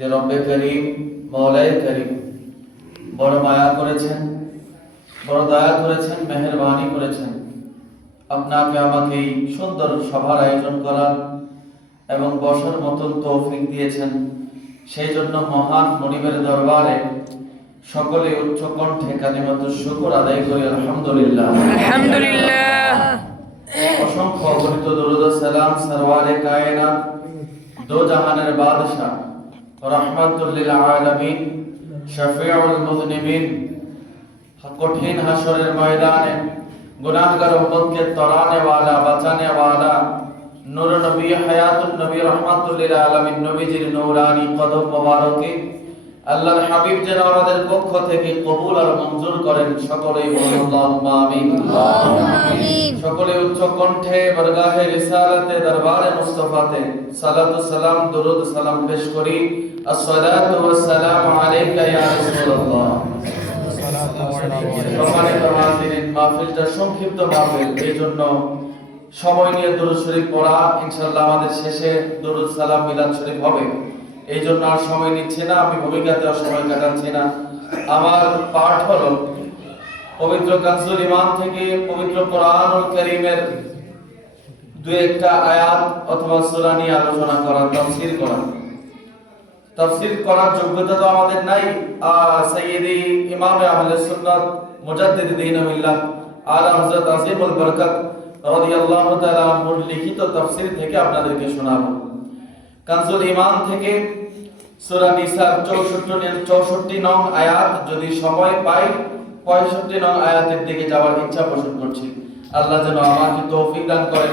যে রব্বে করিম মওলায়ে করিম বড় মায়া করেছেন, বড় দয়া করেছেন, মেহেরবানি করেছেন আপনাকে আমাকে এই সুন্দর সভার আয়োজন করার এবং বসার মতন তৌফিক দিয়েছেন। সেই জন্য মহান মনিবের দরবারে সকলে উচ্চ কণ্ঠে কালিমাতুশ শুকর আদায় করি আলহামদুলিল্লাহ। আলহামদুলিল্লাহ। অসংখ্য অগণিত দরুদ ও সালাম সরওয়ারে কায়নাত দো জাহানের বাদশা রাহমাতুল লিল আলামিন শফিউল মুযনিবিন কঠিন হাসরের ময়দানে গুনাহগার উম্মতকে তরানে ওয়ালা বাঁচানে ওয়ালা নূর নবী হায়াতুন নবী রাহমাতুল লিল আলামিন নবীজির নূরানি কদম মোবারকে আল্লাহর হাবিব যেন আমাদের পক্ষ থেকে কবুল আর মঞ্জুর করেন। সকলেই বলুন আল্লাহুম্মা আমিন। সকলে উচ্চ কণ্ঠে বরগাহে রিসালাতে দরবারে মুস্তাফাতে সালাতু সালাম দুরুদ সালাম পেশ করি। আসসালাতু ওয়াসসালামু আলাইকা ইয়া রাসূলুল্লাহ। সম্মানিত হাজিরিন, মাহফিলটা সংক্ষিপ্ত মাহফিল, এইজন্য সময় নিয়ে দুরূদ শরীফ পড়া ইনশাআল্লাহ আমাদের শেষে দুরুদ সালাম মিলাদ শরীফ হবে। এই জন্য আর সময় নিচ্ছে না, আমি ভূমিকাতে সময় কাটাচ্ছি না। আমার পাঠ হলো পবিত্র কানজুল ইমান থেকে পবিত্র কোরআনুল কারীমের দুই একটা আয়াত অথবা সূরা নিয়ে আলোচনা করা, তাফসীর করা। তাফসীর করার যোগ্যতা তো আমাদের নাই। সাইয়্যিদি ইমামে আহলে সুন্নাত মুজাদ্দিদ দ্বীন মিল্লাত আলা হযরত আজিমুল বরকত রাদিয়াল্লাহু তাআলা আনহুর লিখিত তাফসীর থেকে আপনাদেরকে শোনাবো। কানজুল ইমান থেকে সূরা নিসার 64 নং আয়াত, যদি সময় পাই 65 নং আয়াতের দিকে যাওয়ার ইচ্ছা পোষণ করছি। আল্লাহ যেন আমাকে তৌফিক দান করেন।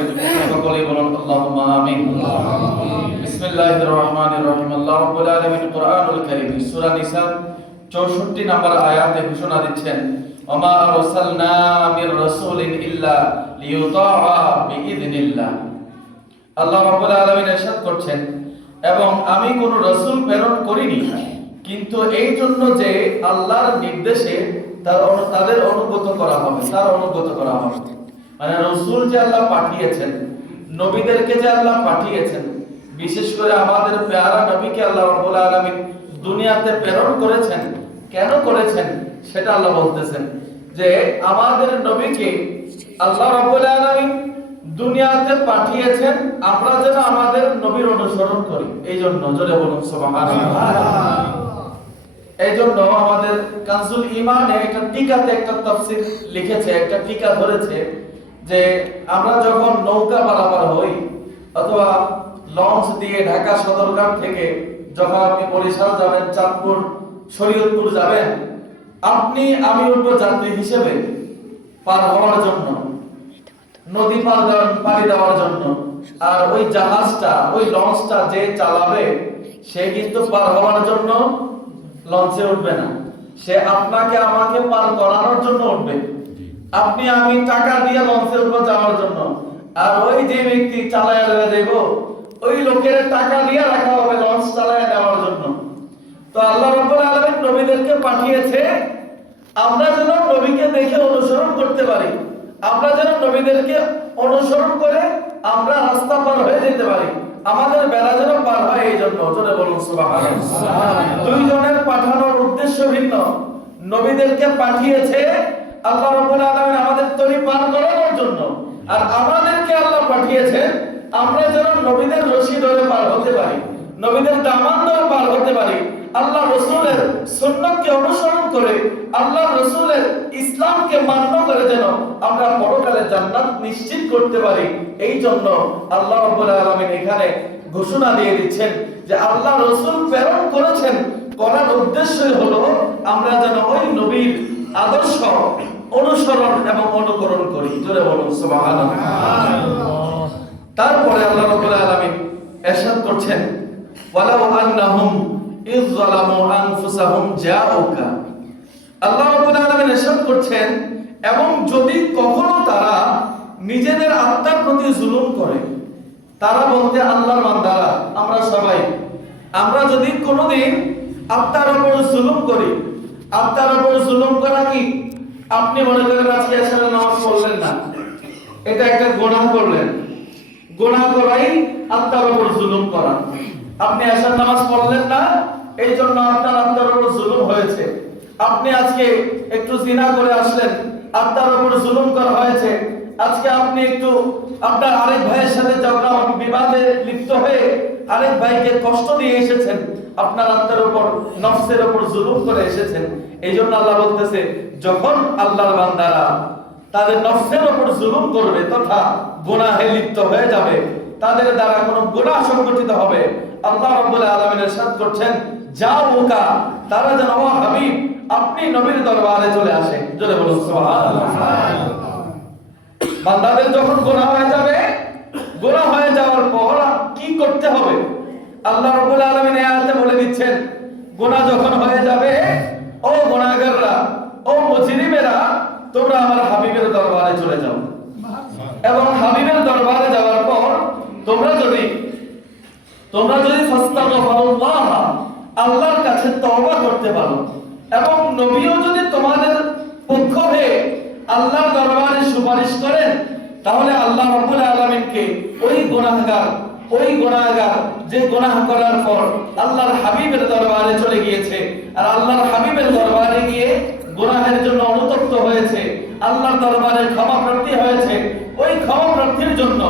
সকলেই বলুন আল্লাহুম্মা আমিন। বিসমিল্লাহির রহমানির রহিম। আল্লাহ রাব্বুল আলামিন কোরআনুল কারীম সূরা নিসা 64 নম্বর আয়াতে ঘোষণা দিচ্ছেন, ওমা আরসালনা মির রাসূলিন ইল্লা লিইউতাআ বিইذনিল্লাহ। আল্লাহ রাব্বুল আলামিন ইরশাদ করছেন, এবং আমি কোন রাসূল প্রেরণ করিনি কিন্তু এই জন্য যে আল্লাহর নির্দেশে তাদের অনুগত করা হবে, তার অনুগত করা হবে। মানে রাসূল যে আল্লাহ পাঠিয়েছেন, নবীদেরকে যে আল্লাহ পাঠিয়েছেন, বিশেষ করে আমাদের প্যারা নবীকে আল্লাহ রাব্বুল আলামিন দুনিয়াতে প্রেরণ করেছেন। কেন করেছেন সেটা আল্লাহ বলতেছেন যে আমাদের নবীকে আল্লাহ রাব্বুল আলামিন দুনিয়াতে পাঠিয়েছেন আমরা যেন আমাদের নবীর অনুসরণ করি। এই জন্য জোরে বলুন সুবহানাল্লাহ। এই জন্য আমাদের কানজুল ইমানে একটা টিকাতে একটা তাফসীর লিখেছে, একটা টিকা ধরেছে যে আমরা যখন নৌকা পারাপার হই অথবা লঞ্চ দিয়ে ঢাকা সদরঘাট থেকে যখন আপনি বরিশাল যাবেন, চাঁদপুর, শরীয়তপুর যাবেন, আপনি আমি উঠবো যাত্রী হিসেবে পার হওয়ার জন্য, নদী পাড়ি দেওয়ার জন্য। আর ওই জাহাজটা, ওই লঞ্চটা যে চালাবে সে কিন্তু পার হওয়ার জন্য লঞ্চে উঠবে না, সে আপনাকে আমাকে পার করানোর জন্য উঠবে। আপনি আমি টাকা দিয়ে লঞ্চের উপর যাওয়ার জন্য, আর ওই যে ব্যক্তি চালায়া লয়ে যাইব ওই লোকের টাকা দিয়ে রাখা হবে লঞ্চ চালায়া নেওয়ার জন্য। তো আল্লাহ রাব্বুল আলামিন নবীদেরকে পাঠিয়েছে আমরা যেন নবীকে দেখে অনুসরণ করতে পারি, আমরা যেন নবীদেরকে অনুসরণ করে আমরা রাস্তা পার হয়ে যেতে পারি, আমাদের বেলা যেন পার হয়। এই জন্য জোরে বলুন সুবহানাল্লাহ। দুইজনের পাঠানোর উদ্দেশ্য ভিন্ন। নবীদেরকে পাঠিয়েছে আল্লাহ রাব্বুল আলামিন আমাদের তরি পার করানোর জন্য, আর আমাদেরকে আল্লাহ পাঠিয়েছেন আমরা যেন নবীদের রশি ধরে পার হতে পারি, নবীদের দামান ধরে পার হতে পারি, আল্লাহ রাসূলের সুন্নাতকে অনুসরণ করে আল্লাহ রাসূলের ইসলামকে মান্য করে যেন আমরা পরকালে জান্নাত নিশ্চিত করতে পারি। এই জন্য আল্লাহ রাব্বুল আলামিন এখানে ঘোষণা দিয়ে দিচ্ছেন যে আল্লাহ রাসূল প্রেরণ করেছেন, করার উদ্দেশ্যই হলো আমরা যেন ওই নবীর আদর্শ অনুসরণ এবং অনুকরণ করি। জোরে বলুন সুবহানাল্লাহ। তারপরে আল্লাহ রাব্বুল আলামিন ইরশাদ করছেন, ওয়ালাউ আন্নাহুম ইয যালামু আনফুসাহুম জাউকা। আল্লাহ রাব্বুল আলামিন ইরশাদ করছেন, এবং যদি কখনো তারা নিজেদের আত্মার প্রতি জুলুম করে, তারা বলতে আল্লাহর বান্দারা আমরা সবাই, আমরা যদি কোনোদিন আত্মার উপর জুলুম করি, আত্মার উপর জুলুম করা কি? আপনি মনে করেন আজকে আসলে নামাজ পড়লেন না, এটা একটা গুনাহ করলেন, গুনাহ করাই আত্মার উপর জুলুম করা। আপনি এশার নামাজ পড়লেন না, এই জন্য আপনার আত্মার উপর জুলুম হয়েছে। আপনি আজকে একটু জিনা করে আসলেন, আত্মার উপর জুলুম করা হয়েছে। আজকে আপনি একটু আপনার আরেক ভাইয়ের সাথে ঝগড়া বিবাদে লিপ্ত হয়ে আরেক ভাইকে কষ্ট দিয়ে এসেছেন, আপনার আত্মার উপর নফসের উপর জুলুম করে এসেছেন। এই জন্য আল্লাহ বলতেছে, যখন আল্লাহর বান্দারা তাদের নফসের উপর জুলুম করবে তথা গুনাহে লিপ্ত হয়ে যাবে, তাদের দ্বারা কোনো গুনাহ সংগঠিত হবে, আল্লাহ রাব্বুল আলামিন ইরশাদ করছেন, যাও মুকা, তারা যেন ও হাবিব আপনি নবীর দরবারে চলে আসে। জোরে বলুন সুবহানাল্লাহ। বান্দাদের যখন গুনাহ হয়ে যাবে, গুনাহ হয়ে যাওয়ার পর কি করতে হবে আল্লাহ রাব্বুল আলামিন এই আয়াতে বলে দিচ্ছেন। গুনাহ যখন হয়ে যাবে, ও গুনাহগাররা, ও মুজরিমেরা, তোমরা আমার হাবিবের দরবারে চলে যাও। এবং হাবিবের দরবারে যাওয়ার পর তোমরা যদি ফাস্তাগফিরুল্লাহ, আল্লাহর কাছে তওবা করতে পারো, এবং নবীও যদি তোমাদের পক্ষ হয়ে আল্লাহর দরবারে সুপারিশ করেন, তাহলে আল্লাহ রাব্বুল আলামিনকে ওই গুনাহগার যে গুনাহ করার পর আল্লাহর হাবিবের দরবারে চলে গিয়েছে, আর আল্লাহর হাবিবের দরবারে গিয়ে গুনাহের জন্য অনুতপ্ত হয়েছে, আল্লাহর দরবারে ক্ষমা প্রার্থী হয়েছে, ওই ক্ষমা প্রার্থীর জন্য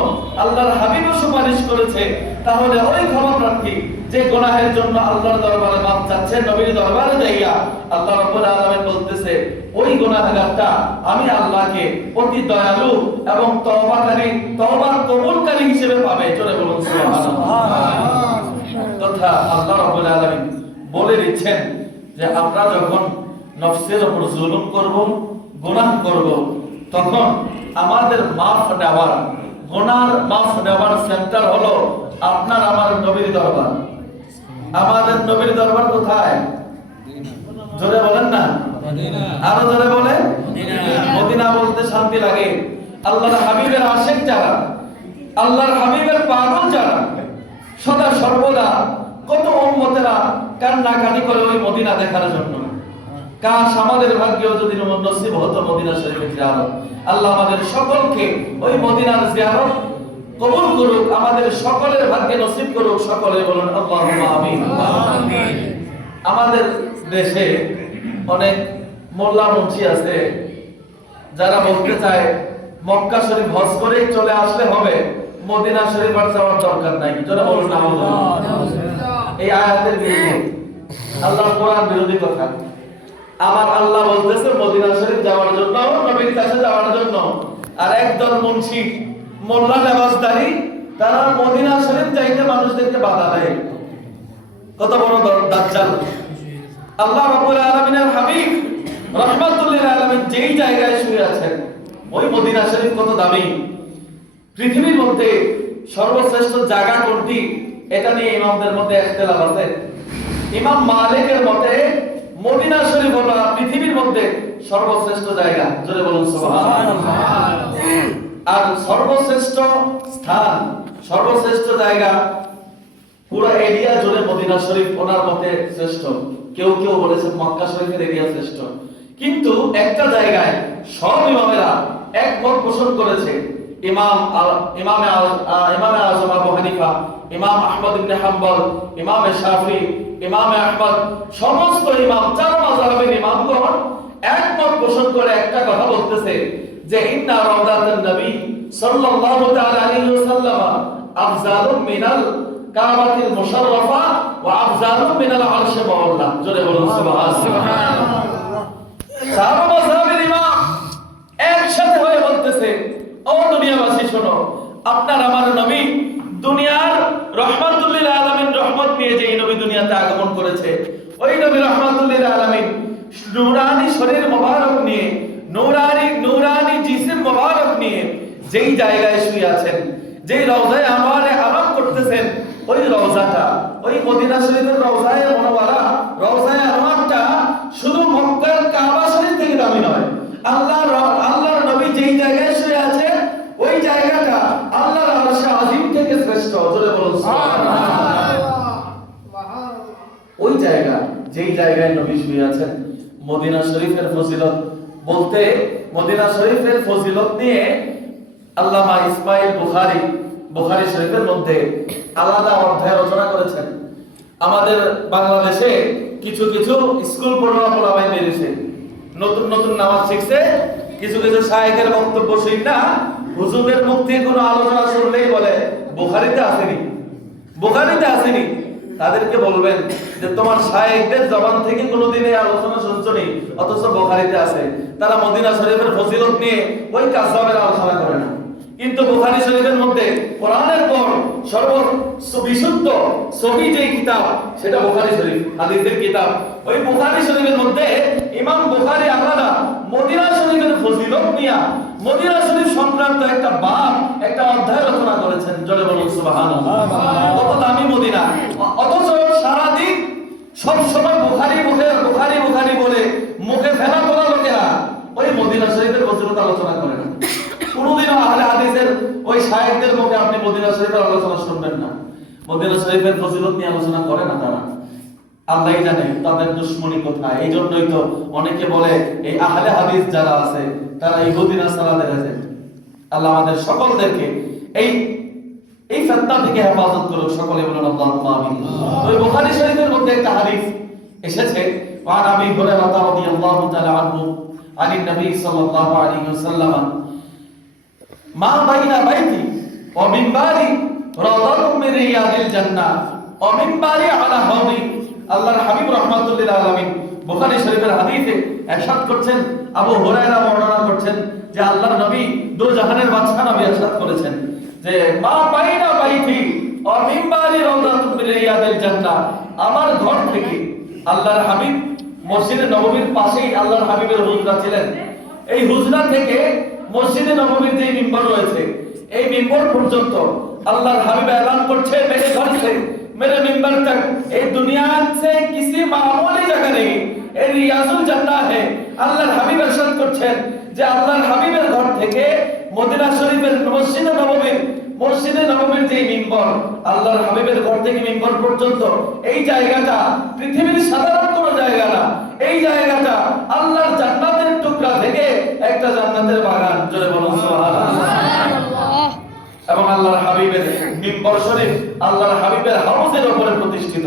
আল্লাহর হাবিবও সুপারিশ করেছে, তাহলে ওই ক্ষমা প্রার্থী যে গুনাহের জন্য আল্লাহর দরবারে মাফ চাচ্ছে, নবীর দরবারে যাইয়া আল্লাহ রাব্বুল আলামিন বলতেছে, ওই গুনাহগারটা আমি আল্লাহকে অতি দয়ালু এবং তওবা কবুলকারী হিসেবে পাবে। জোরে বলুন সুবহানাল্লাহ। তথা আল্লাহ রাব্বুল আলামিন বলে দিচ্ছেন যে আমরা যখন নফসের উপর জুলুম করব, গুনাহ করব, তখন আমাদের মাফ নেওয়ার, গুনার মাফ নেওয়ার সেন্টার হলো আপনার আমার নবীর দরবার। আমাদের নবীর দরবার কোথায়? জোরে বলেন না, আরো জোরে বলেন। মদিনা বলতে শান্তি লাগে। আল্লাহর হাবিবের আশিক যারা, আল্লাহর হাবিবের পাগল যারা, সদা সর্বদা কত উম্মতেরা কান্নাকাটি করে ওই মদিনা দেখার জন্য। কাশ আমাদের ভাগ্যেও যদি নসিব হতো মদিনা শরীফের জিয়ারত। আল্লাহ আমাদের সকলকে ওই মদিনার জিয়ারত কবুল করুক, আমাদের সকলের ভাগ্যে নসিব করুক। সকলে বলুন আল্লাহুম্মা আমিন। আমাদের দেশে অনেক মোল্লা মুন্সি আছে যারা বলতে চায় মক্কা শরীফ হজ করে চলে আসলে হবে, মদিনা শরীফ আর যাওয়ার দরকার নাই। যারা বলুন এই আয়াতের বিরুদ্ধে, আল্লাহর কোরআন বিরোধী কথা। আমার আল্লাহ বলতেছে মদিনা শরীফ যাওয়ার জন্য, নবীর কাছে যাওয়ার জন্য, আর একদল মুন্সি মোল্লা নামাজদারি তারা মদিনা শরীফ যাইতে মানুষদেরকে বাধা দেয়। কত বড় দাজ্জাল! আল্লাহ রাব্বুল আলামিনের হাবিব রাহমাতুল লিল আলামিন যেই জায়গায় শুয়ে আছেন, ওই মদিনা শরীফ কত দামি। পৃথিবীর মধ্যে সর্বশ্রেষ্ঠ জায়গা কোনটি, এটা নিয়ে ইমামদের মধ্যে ইখতিলাফ আছে। ইমাম মালিকের মতে মদিনা শরীফ হলো পৃথিবীর মধ্যে সর্বশ্রেষ্ঠ জায়গা। জোরে বলুন সুবহানাল্লাহ। আর সর্বশ্রেষ্ঠ স্থান, সর্বশ্রেষ্ঠ জায়গা পুরো এরিয়া জুড়ে মদিনা শরীফ ওনার মতে শ্রেষ্ঠ। কেউ কেউ বলেছেন মক্কা শরীফের এরিয়া শ্রেষ্ঠ। কিন্তু একটা জায়গায় সব ইমামেরা একমত পোষণ করেছে। ইমামে আযম আবু হানিফা, ইমাম আহমদ ইবনে হাম্বল, ইমামে শাফি, ইমামে আহমদ, সমস্ত ইমাম, চার মাযহাবের ইমামগণ একমত পোষণ করে একটা কথা বলতেছে যে ইন্না রাওদাতুন নবী সাল্লাল্লাহু তাআলা আলাইহি ওয়াসাল্লাম আফজালুম মিনাল কাবাতিল মুশাররাফা ওয়া আফজালুম মিনাল আরশে মাওলা। জোরে বলুন সুবহানাল্লাহ। চার মাযহাবের ইমাম একসাথে হয়ে বলতেছে, ও দুনিয়াবাসী শোনো, আপনার আমার নবী দুনিয়ার রহমাতুল লিল আলামিন, রহমত নিয়ে যে নবী দুনিয়াতে আগমন করেছে, ওই নবী রহমাতুল লিল আলামিন নূরানি শরীর মোবারক নিয়ে, নূরানি জিসম মোবারক নিয়ে যেই জায়গায় শুয়ে আছেন, যেই রওজায়ে আনোয়ারে আরাম করতেছেন, ওই রওজাটা, ওই মদিনা শরীফের রওজায়ে মুনাওয়ারা, রওজায়ে আনোয়ারটা শুধু মক্কার কাবা শরীফ থেকে দামি নয়। আল্লাহর নবী যেই জায়গায় শুয়ে আছেন, ওই জায়গাটা আল্লাহর আরশে আজিম থেকে শ্রেষ্ঠ। জোরে বলুন সুবহানাল্লাহ। ওই জায়গা, যেই জায়গায় নবী শুয়ে আছেন, মদিনা শরীফের ফজিলত বলতে, মদিনা শরীফের ফজিলত নিয়ে আল্লামা ইসমাইল বুখারী শরীফের মধ্যে আলাদা অধ্যায় রচনা করেছেন। আমাদের বাংলাদেশে কিছু কিছু স্কুল পড়ুয়া পোলাপাই বেরিয়েছে, নতুন নতুন নামাজ শিখছে। কিছু কিছু শায়েখের বক্তব্য শুনি না, হুজুরের মুখ থেকে কোনো আলোচনা শুনলেই বলে বুখারীতে আসেনি, বুখারীতে আসেনি। তাদেরকে বলবেন যে তোমার শায়েখদের জবান থেকে কোনোদিন এই আলোচনা শুনছনি, অথচ বুখারীতে আছে। তারা মদিনা শরীফের ফজিলত নিয়ে ওই কাসসাবের আলোচনা করে না। কিন্তু বুখারী শরীফের মধ্যে কোরআনের পর সর্ববিশুদ্ধ সহিহ যে কিতাব সেটা বুখারী শরীফ, হাদিসের কিতাব। ওই বুখারী শরীফের মধ্যে ইমাম বুখারী আলাদা মদিনা শরীফের ফজিলত নিয়ে মদিনা শরীফ সংক্রান্ত একটা বাব, একটা অধ্যায় রচনা করেছেন। জোরে বলুন সুবহানাল্লাহ। কত দামি মদিনা, অথচ সারা দিন সব সময় বুখারী বুখারী বুখারী বলে মুখে ফেলা তোলা লোকেরা ওই মদিনা শরীফের ফজিলত আলোচনা করে না। কোনদিনও আহলে হাদিসের ওই শায়েখদের মুখে আপনি মদিনা শরীফের আলোচনা শুনবেন না। মদিনা শরীফের ফজিলত নিয়ে আলোচনা করে না তারা। আল্লাহই জানে তাদের দুশমনী কোথায়। এই জন্যই তো অনেকে বলে এই আহলে হাদিস যারা আছে তারা ইহুদি নাসারাদের এজেন্ট। আল্লাহ আমাদের সকলদেরকে এই ফিতনা থেকে হেফাজত করুন। সকলে বলুন আল্লাহুম্মা আমিন। ওই বুখারী শরীফের মধ্যে একটা হাদিস এসেছে, ওয়া নবী হুরায়রা রাদিয়াল্লাহু তাআলা আনহু আনিন নবী সাল্লাল্লাহু আলাইহি ওয়াসাল্লাম মা বাইনা বাইতি ওয়া মিনবারি রাওদাতুম মিন রিয়াদিল জান্নাহ ওয়া মিনবারি আলা হাউদি। আল্লাহর হাবিব রাহমাতুল লিল আলামিন বুখারী শরীফের হাদিসে ইরশাদ করছেন, আবু হুরায়রা বর্ণনা করছেন যে আল্লাহর নবী দো জাহানের বাদশা নবী ইরশাদ করেছেন যে মা বাইনা বাইতি ওয়া মিনবারি রাওদাতুম মিন রিয়াদিল জান্নাহ, আমার ঘর থেকে আল্লাহর হাবিব মসজিদে নববীর পাশেই আল্লাহর হাবিবের হুজরা ছিলেন। এই হুজরা থেকে মসজিদে নববীর যে মিম্বর রয়েছে এই মিম্বর পর্যন্ত আল্লাহর হাবিব এলান করছে, মেরে ঘর से मेरे मिंबर तक এই দুনিয়া से किसी मामूली जगह नहीं, এই রিয়াজুল জান্নাহ है। আল্লাহর হাবিব ইরশাদ করছেন যে আল্লাহর হাবিবের ঘর থেকে মদিনা শরীফের মসজিদে নববীর যে মিম্বর, আল্লাহর হাবিবের ঘর থেকে মিম্বর পর্যন্ত এই জায়গাটা পৃথিবীর সাধারণ কোনো জায়গা না। এই জায়গাটা আল্লাহর জান্নাতের টুকরা থেকে একটা জান্নাতের বাগান। জোরে বলুন সুবহানাল্লাহ। এবং আল্লাহর হাবিবের মিম্বর শরীফ আল্লাহর হাবিবের হাউজের উপরে প্রতিষ্ঠিত।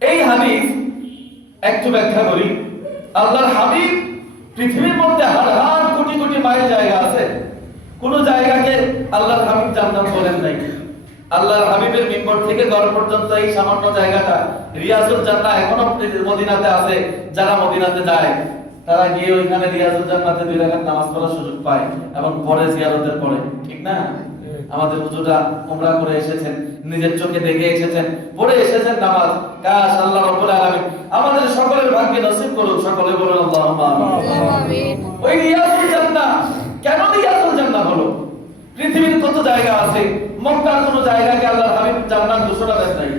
এই হাদিস একটু ব্যাখ্যা করি। আল্লাহর হাবিব পৃথিবীর মধ্যে হাজার কোটি কোটি মাইল জায়গা আছে, কোন জায়গাকে আল্লাহর হাবিব জান্নাত বলেন নাই। আল্লাহর হাবিবের মিম্বর থেকে ঘর পর্যন্ত এই সামান্য জায়গাটা রিয়াজুল জান্নাহ এখনো মদিনাতে আছে। যারা মদিনাতে যায় তারা গিয়ে ওইখানে রিয়াজুল জান্নাতে 2 রাকাত নামাজ পড়ার সুযোগ পায় এবং পরে জিয়ারতের পরে, ঠিক না? আমাদের হুজুররা উমরা করে এসেছেন, নিজের চোখে দেখে এসেছেন, পড়ে এসেছেন নামাজ। কাশ আল্লাহ রাব্বুল আলামিন আমাদের সকলের ভাগ্যে নসিব করুন। সকলে বলুন আল্লাহুম্মা আমিন। ওই রিয়াজুল জান্নাহ কেন রিয়াজুল জান্নাহ হলো? পৃথিবীর কত জায়গা আছে, মক্কার কোন জায়গাকে আল্লাহর হাবিব জান্নাত ঘোষণা দেন নাই।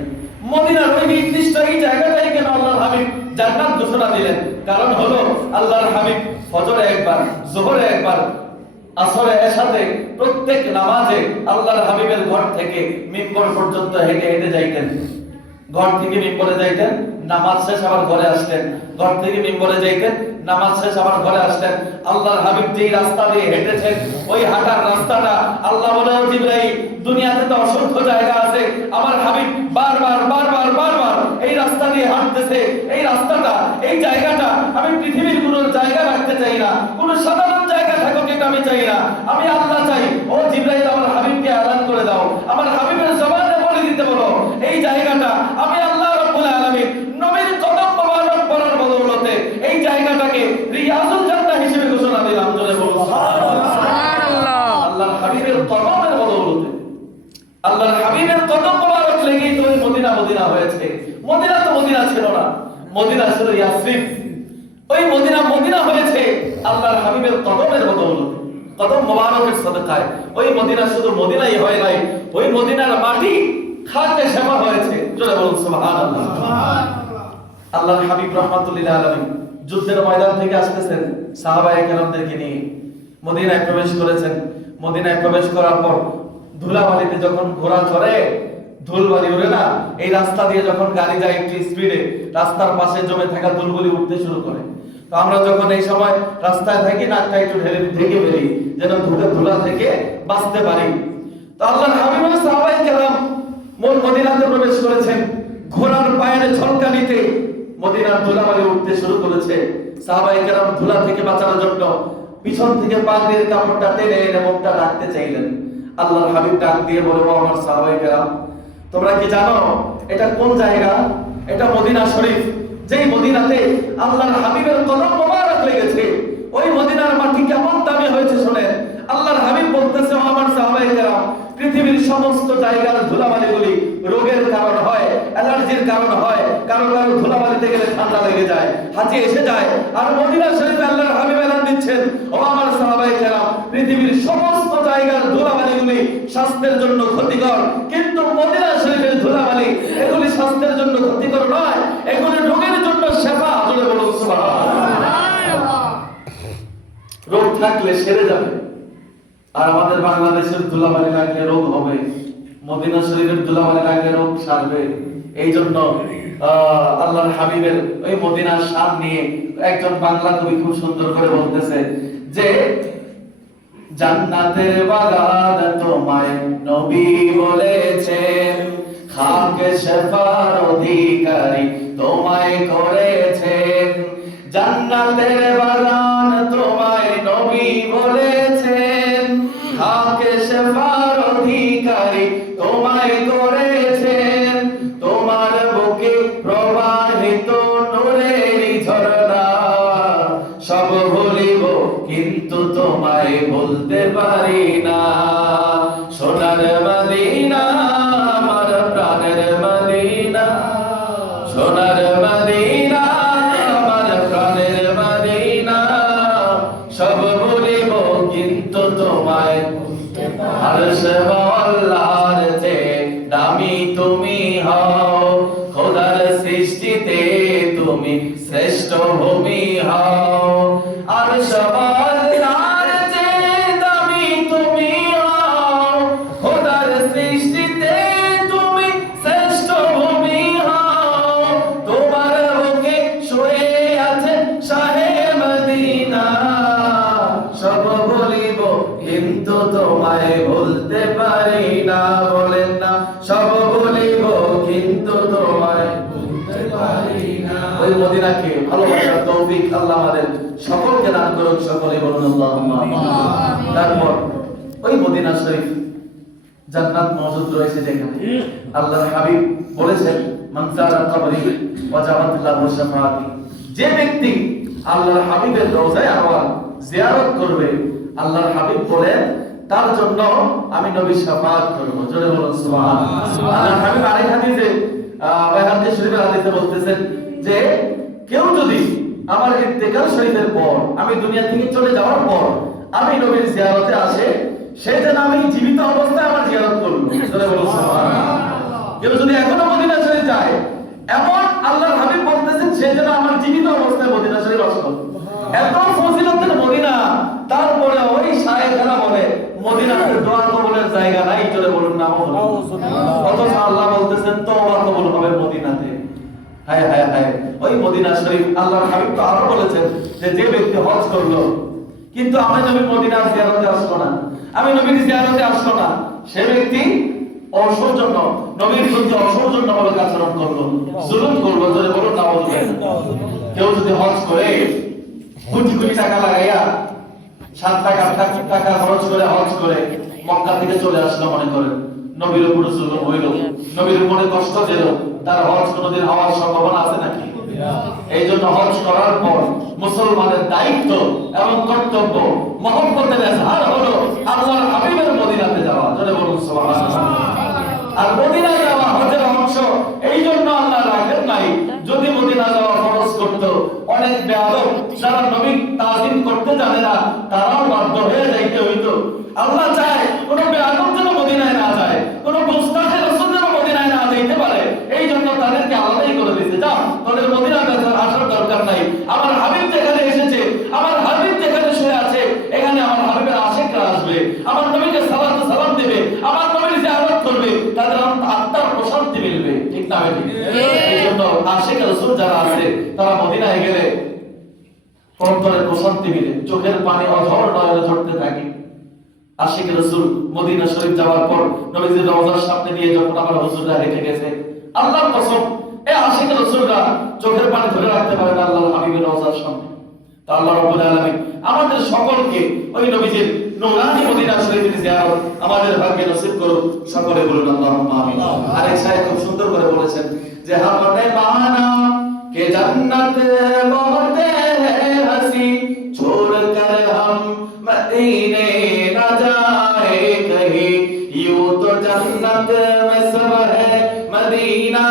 মদিনার ওই নির্দিষ্ট এই জায়গাটাই কেন আল্লাহর হাবিব জান্নাত ঘোষণা দিলেন? কারণ হলো আল্লাহর হাবিব ফজরে একবার, যোহরে একবার, আসরে এশাতে প্রত্যেক নামাজে আল্লাহর হাবিবের ঘর থেকে মিম্বর পর্যন্ত হেঁটে হেঁটে যাইতেন। ঘর থেকে মিম্বরে যাইতেন, নামাজ শেষ আবার ঘরে আসতেন। ঘর থেকে মিম্বরে যাইতেন, নামাজ শেষ আবার ঘরে আসতেন। আল্লাহর হাবিব যেই রাস্তা দিয়ে হেঁটেছেন ওই হাঁটার রাস্তাটা আল্লাহ বলে, ও জিবরাইল, দুনিয়াতে তো অসংখ্য জায়গা আছে, আমার হাবিব বারবার বারবার বারবার এই রাস্তা দিয়ে হাঁটতেছে। এই রাস্তাটা, এই জায়গাটা আমি পৃথিবীর কোনো জায়গা রাখতে চাই না, কোনো সাধারণ জায়গা থাকুক এটা আমি চাই না। আমি আল্লাহ চাই, ও জিবরাইল আমার হাবিবকে এলান করে দাও, আমার হাবিবের জবানে বলে দিতে বলো এই জায়গাটা আমি আল্লাহ রাব্বুল আলামিন নবীর কদম মোবারক পড়ার বদৌলতে এই জায়গাটাকে রিয়াজুল জান্নাহ হিসেবে ঘোষণা দিলাম। জোরে বলুন সুবহানাল্লাহ। আল্লাহর হাবিবের কদমের বদৌলতে, আল্লাহর হাবিবের কদম মোবারক লেগেই তো মদিনা হয়েছে। মদিনা তো মদিনা ছিল না, মদিনা ছিল ইয়াসরিব। ওই মদিনা হয়েছে আল্লাহর হাবিবের কদমের বদৌলতে, কদম মোবারকের সদকায়। ওই মদিনা শুধু মদিনাই হয় নাই, ওই মদিনার মাটি খাতে সেবা হয়েছে। জোরে বলুন সুবহানাল্লাহ। আল্লাহর হাবিব রাহমাতুল লিল আলামিন যুদ্ধের ময়দান থেকে আসতেছেন সাহাবায়ে কেরামদেরকে নিয়ে, মদিনায় প্রবেশ করেছেন। মদিনায় প্রবেশ করার পর ধুলাবালিতে যখন ঘোড়া চড়ে, ধুলবালি উড়ে না, এই রাস্তা দিয়ে যখন গাড়ি যায় একটু স্পিডে, রাস্তার পাশে জমে থাকা ধুলগুলি উঠতে শুরু করে। তো আমরা যখন এই সময় রাস্তায় থাকি, নাকটা একটু ঢেকে ফেলি যেন ধুলা থেকে বাঁচতে পারি। তো আল্লাহর হাবিব সাহাবায়ে কেরাম মদিনাতে প্রবেশ করেছেন। ঘোড়ার পায়ের ঝলকানিতে মদিনার ধুলাবালি উঠতে শুরু করেছে। সাহাবায়ে কেরাম ধুলা থেকে বাঁচানোর জন্য পিছন থেকে পাগড়ির কাপড়টা টেনে এনে মুখটা ঢাকতে চাইলেন। আল্লাহর হাবিব ডাক দিয়ে বলে, ও আমার সাহাবায়ে কেরাম, তোমরা কি জানো এটা কোন জায়গা? এটা মদিনা শরীফ। যেই মদিনাতে আল্লাহর হাবিবের কদম মোবারক লেগেছে, ওই মদিনার মাটি কেমন দামি হয়েছে শুনেন। আল্লাহর হাবিব বলতেছে, ও আমার সাহাবায়ে কেরাম, পৃথিবীর সমস্ত জায়গার ধুলাবালিগুলি রোগের কারণ হয়, অ্যালার্জির কারণ হয়, কারো কারো ধুলাবালিতে গেলে ঠান্ডা লেগে যায়, হাঁচি এসে যায়। আর মদিনা শরীফে আল্লাহর হাবিব এলান দিচ্ছেন, ও আমার সাহাবায়ে কেরাম, পৃথিবীর সমস্ত জায়গার ধুলাবালিগুলি স্বাস্থ্যের জন্য ক্ষতিকর, কিন্তু মদিনা শরীফের ধুলাবালি এগুলি স্বাস্থ্যের জন্য ক্ষতিকর নয়, এগুলি রোগের জন্য শেফা। জোরে বলুন সুবহানাল্লাহ। রোগ থাকলে সেরে যাবে। আর আমাদের বাংলাদেশের ধুলাবালি লাগলে রোগ হবে, মদিনা শরীফের ধুলাবালি লাগলে রোগ সারবে। এই জন্য আল্লাহর হাবিবের ওই মদিনার শান নিয়ে একজন বাংলা কবি খুব সুন্দর করে বলতেছে যে, জান্নাতের বাগান তোমায় নবী বলেছেন, খাকে শেফার অধিকারী তোমায় করেছেন। জান্নাতের বাগান তোমায় নবী বলেছেন, খাকে শেফার অধিকারী তোমায় করেছেন। তোমার বুকে প্রবাহিত নূরের ঝরনা, সব ভুলিব কিন্তু তোমায় বলতে পারি না। সোনার মদিনা আমার প্রাণের মদিনা, সোনার মদিনা আমার প্রাণের মদিনা, সব ভুলিব কিন্তু তোমায় বলতে পারি না। আরশ আল্লাহর চেয়ে দামি তুমি হও, খোদার সৃষ্টিতে তুমি শ্রেষ্ঠ ভূমি হও। আরশ আল্লাহর চেয়ে দামি তুমি হও, খোদার সৃষ্টিতে তুমি শ্রেষ্ঠ ভূমি হও। তোমার বুকে শুয়ে আছে শাহে মদিনা, সব বলিব কিন্তু তোমায় বলতে পারি না। বলেন না, সব বলিব কিন্তু তোমায় বলতে পারি না। ওই মদিনাকে ভালোবাসার তৌফিক আল্লাহ আমাদের সকলকে দান করুন। সকলে বলুন আল্লাহুম্মা আমিন। তারপর ওই মদিনা শরীফ জান্নাত মওজুদ রয়েছে, যেখানে আল্লাহর হাবিব বলেছেন, মান যারা কবরি ওয়াজাবাত লাহু শাফাআতি, যে ব্যক্তি আল্লাহর হাবিবের রওজায়ে আনোয়ার জিয়ারত করবে, আল্লাহর হাবিব বলেন তার জন্য আমি নবী শাফাআত করব। জোরে বলুন সুবহানাল্লাহ। আল্লাহর হাবিব আরেক হাদিসে বাইহাকী শরীফের হাদিসে বলতেছেন যে, কেউ যদি আমার ইন্তেকাল শরীফের পর, আমি দুনিয়া থেকে চলে যাওয়ার পর আমি নবীর জিয়ারতে আসে, সে যেন আমি জীবিত অবস্থায় আমার জিয়ারত করব। জোরে বলুন সুবহানাল্লাহ। কেউ যদি এখনো মদিনা শরীফ যায়, এমন আল্লাহর হাবিব বলতেছেন, সে যেন আমার জীবিত অবস্থায় মদিনা শরীফ আসে। এত ফজিলতের মদিনা, তারপরে ওই শায়েখরা বলে মদিনাতে দোয়া কবুলের জায়গা নাই। জোরে বলুন নাউজুবিল্লাহ। অথচ আল্লাহ বলতেছেন তওবা কবুল হবে মদিনাতে। হায় হায় হায়, ওই মদিনা শরীফ আল্লাহর হাবিব তো আরো বলেছেন যে, যে ব্যক্তি হজ করলো কিন্তু আমি নবী মদিনার জিয়ারতে আসলো না, আমি নবীর জিয়ারতে আসলো না, সে ব্যক্তি অসৌজন্য, নবীর প্রতি অসৌজন্যমূলক আচরণ করলো, জুলুম করলো। জোরে বলুন নাউজুবিল্লাহ। কেউ যদি হজ করে কোটি কোটি টাকা লাগাইয়া 7 টাকা খরচ করে হজ করে মক্কা থেকে চলে আসলো, মনে করেন নবীর উপর জুলুম হইল, নবীর উপরে কষ্ট দিল, তার হজ কোনোদিন হওয়ার সম্ভাবনা আছে নাকি? এই জন্য হজ করার পর মুসলমানের দায়িত্ব এবং কর্তব্য, মহব্বতের ইজহার হলো আল্লাহর হাবিবের মদিনাতে যাওয়া। জোরে বলুন সুবহানাল্লাহ। আর মদিনা যাওয়া হজের অংশ, এই জন্য আল্লাহ রাখেন নাই। যদি মদিনা যাওয়া ফরজ করত, অনেক বেয়াদব যারা নবী তাজিম করতে জানে না, তারাও বাধ্য হয়ে যাইতে হইতো। আল্লাহ চায় কোন বেয়াদব যেন মদিনায় না যায়, কোন মুস্তাহে রাসূল যেন মদিনায় না যাইতে পারে। এই জন্য তাদেরকে আলাদাই করে দিয়েছে, যাও তোদের মদিনাতে আসার দরকার নাই। আমার হাবিব যেখানে এসেছে, আমার হাবিব যেখানে শুয়ে আছে, এখানে আমার হাবিবের আশিকরা আসবে, আমার নবীকে সালাম দেবে, আমার নবীর জিয়ারত করবে, তাদের আত্মার প্রশান্তি মিলবে। ঠিক না ভাই? এই জন্য আশিক রাসূল যারা আছে, তারা মদিনায় গেলে অন্তরের প্রশান্তি মিলে, চোখের পানি অঝর নয়নে ঝরতে থাকে। আশিক রাসূল মদিনা শরীফ যাওয়ার পর নবীজির রওজার সামনে দিয়ে যখন আমার হুজুররা রেখে গেছে, আল্লাহর কসম এই আশিক রাসূলরা চোখের পানি ধরে রাখতে পারে না আল্লাহর হাবিবের রওজার সামনে। তা আল্লাহ রাব্বুল আলামিন আমাদের সকলকে ওই নবীজির নূরানি মদিনা শরীফের জিয়ারত আমাদের ভাগ্যে নসিব করুন। সকলে বলুন আল্লাহুম্মা আমিন। আরেক শায়েখ খুব সুন্দর করে বলেছেন যে हमने माना कि जन्नत बहुत है हंसी छोड़कर हम मदीने न जाए कहीं यूं तो जन्नत में सब है मदीना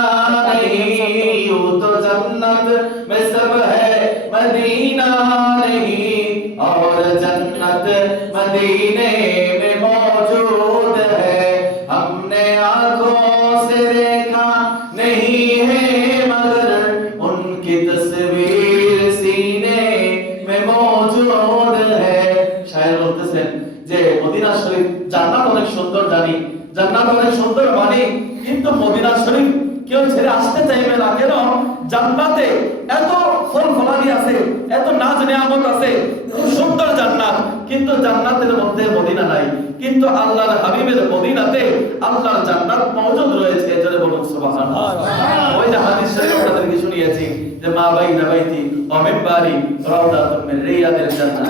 नहीं यूं तो जन्नत में सब है मदीना नहीं और जन्नत मदीने में मौजूद है हमने आंखों से देखा नहीं है मगर उनकी तस्वीर सीने में मौजूद है। शायर বলতেছেন যে মদিনা শরীফ জান্নাত অনেক সুন্দর জানি, জান্নাত অনেক সুন্দর মানি, কিন্তু মদিনা শরীফ কেউ ছেড়ে আসতে চাইবে না। কেন? জান্নাতে এত ফল ফলাদি আছে, এত নাজ নিয়ামত আছে, খুব সুন্দর জান্নাত, কিন্তু জান্নাতের মধ্যে মদিনা নাই। কিন্তু আল্লাহর হাবিবের মদিনাতে আল্লাহর জান্নাত মওজুদ রয়েছে। এজন্য বলুন সুবহানাল্লাহ। ওই যে হাদিস শরীফ আপনাদেরকে শুনিয়েছি যে মা বাইনা বাইতি ওয়া মিনবারি রাউদাতুম মিন রিয়াদিল জান্নাহ।